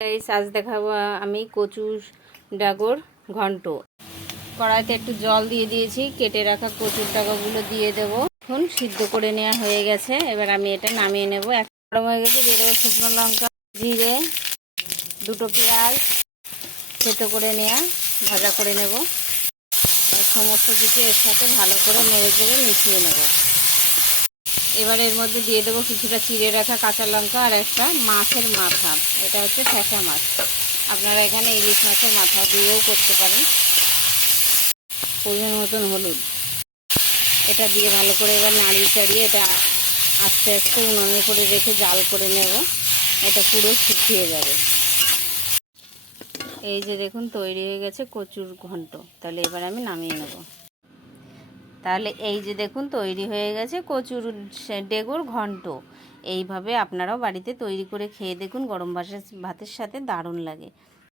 সাজ দেখাবো আমি কচু, ডাগর, ঘন্ট। কড়াইতে একটু জল দিয়ে দিয়েছি, কেটে রাখা কচুর ডাগাগুলো দিয়ে দেবো। এখন সিদ্ধ করে নেওয়া হয়ে গেছে, এবার আমি এটা নামিয়ে নেব। এক গরম হয়ে গেছে, দিয়ে দেবো শুকনো লঙ্কা, জিরে, দুটো পেঁয়াজ, থেতো করে নেওয়া ভাজা করে নেব। সমস্ত কিছু এর সাথে ভালো করে নেড়ে চেড়ে মিশিয়ে নেব। এবার এর মধ্যে দিয়ে দেবো কিছুটা চিড়ে রাখা কাঁচা লঙ্কা আর একটা মাছের মাথা। এটা হচ্ছে ফ্যাসা মাছ। আপনারা এখানে ইলিশ মাছের মাথা দিয়েও করতে পারেন। পরিমাণ মতন হলুদ। এটা দিয়ে ভালো করে এবার নাড়িয়ে চাড়িয়ে এটা আস্তে আস্তে উনুনের করে রেখে জাল করে নেব। এটা পুরো শুকিয়ে যাবে। এই যে দেখুন, তৈরি হয়ে গেছে কচুর ঘন্ট। তাহলে এবার আমি নামিয়ে নেব। তাহলে এই যে দেখুন, তৈরি হয়ে গেছে কচুর ডেগুর ঘন্ট। এইভাবে আপনারাও বাড়িতে তৈরি করে খেয়ে দেখুন, গরম ভাতের সাথে দারুণ লাগে।